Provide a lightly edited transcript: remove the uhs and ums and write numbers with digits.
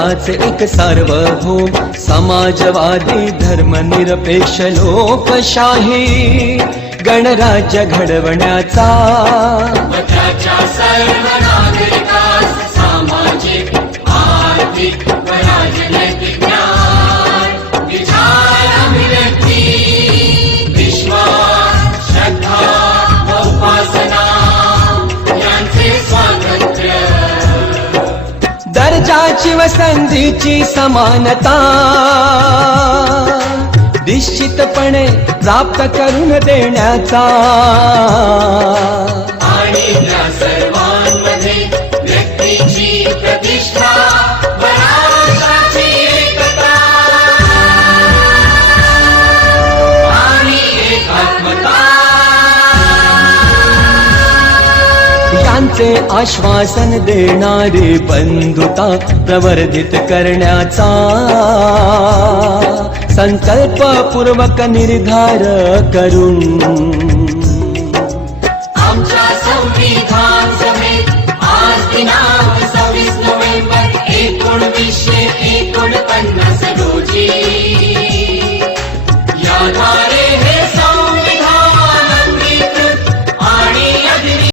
भारताचे एक सार्वभौम समाजवादी धर्मनिरपेक्ष लोकशाही गणराज्य घडवण्याचा त्याच्या सर्व नागरिकास सामाजिक आर्थिक व राजनैतिक न्याय विचार अभिव्यक्ती विश्वास श्रद्धा व उपासना यांचे स्वातंत्र्य दर्जाची व संधीची समानता निश्चितपणे प्राप्त करून देण्याचा आणि त्या सर्वांमध्ये व्यक्तीची प्रतिष्ठा व राष्ट्राची एकता आणि एकात्मता यांचे आश्वासन देणारी बंधुता प्रवर्धित करण्याचा संकल्पपूर्वक निर्धार करून आमच्या संविधान सभेत आज दिनांक